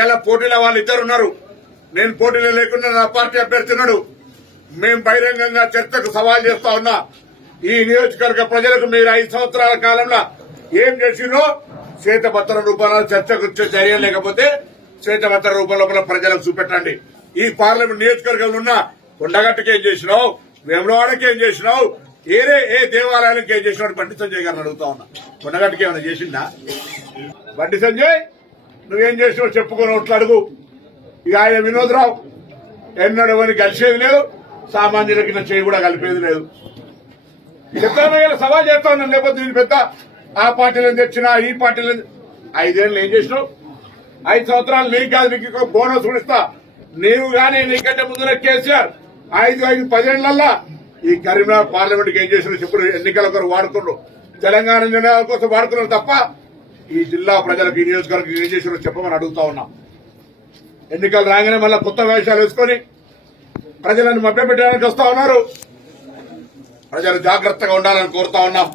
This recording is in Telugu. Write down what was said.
ఇలా పోటీలో వాళ్ళు ఇద్దరున్నారు. నేను పోటీలో లేకుండా నా పార్టీ అభ్యర్థిన్నాడు. మేం బహిరంగంగా చర్చకు సవాల్ చేస్తా ఉన్నా. ఈ నియోజకవర్గ ప్రజలకు మీరు 5 సంవత్సరాల కాలంలో ఏం చేసినో శ్వేతపత్ర రూపంలో చర్చకు వచ్చే ధైర్యం లేకపోతే శ్వేతపత్ర రూపంలో ప్రజలకు చూపెట్టండి. ఈ పార్లమెంట్ నియోజకవర్గంలో ఉన్న కొండగట్టుకు ఏం చేసినావు, వేములవాడకి ఏం చేసినావు, ఏ దేవాలయానికి ఏం చేసినావు బండి సంజయ్ గారిని అడుగుతా ఉన్నా. కొండగట్టుకి ఏమైనా చేసిందా? బండి సంజయ్ నువ్వేం చేసినావు చెప్పుకొని ఓట్లు అడుగు. ఇక ఆయన వినోద్రావు ఎన్నడూ అని కలిసేది లేదు, సామాన్యులకి నా చేయి కూడా కలిపేది లేదు. చెప్తాను సవాల్ చేస్తా ఉన్నాను. లేకపోతే నేను పెద్ద ఆ పార్టీలను తెచ్చినా ఈ పార్టీలను 5 ఏళ్ళు ఏం చేసినావు? 5 సంవత్సరాలు నీకు కాదు, నీకు బోనస్ కూడా ఇస్తా. నీవు గానీ నీకంటే ముందున కేసీఆర్ 10 ఏళ్లల్లా ఈ కరీంనగర్ పార్లమెంట్ కి ఏం చేసినా చెప్పుడు. ఎన్నికల కొరకు వాడుకున్నారు, తెలంగాణ నిర్ణయాల కోసం వాడుకున్నారు తప్ప ఈ జిల్లా ప్రజలకు ఈ నియోజకవర్గం ఏం చేసినా చెప్పమని అడుగుతా ఉన్నాం. ఎన్నికలు రాగానే మళ్ళా కొత్త వేషాలు వేసుకొని ప్రజలను మభ్యపెట్టడానికి వస్తా ఉన్నారు. ప్రజలు జాగ్రత్తగా ఉండాలని కోరుతా ఉన్నాం.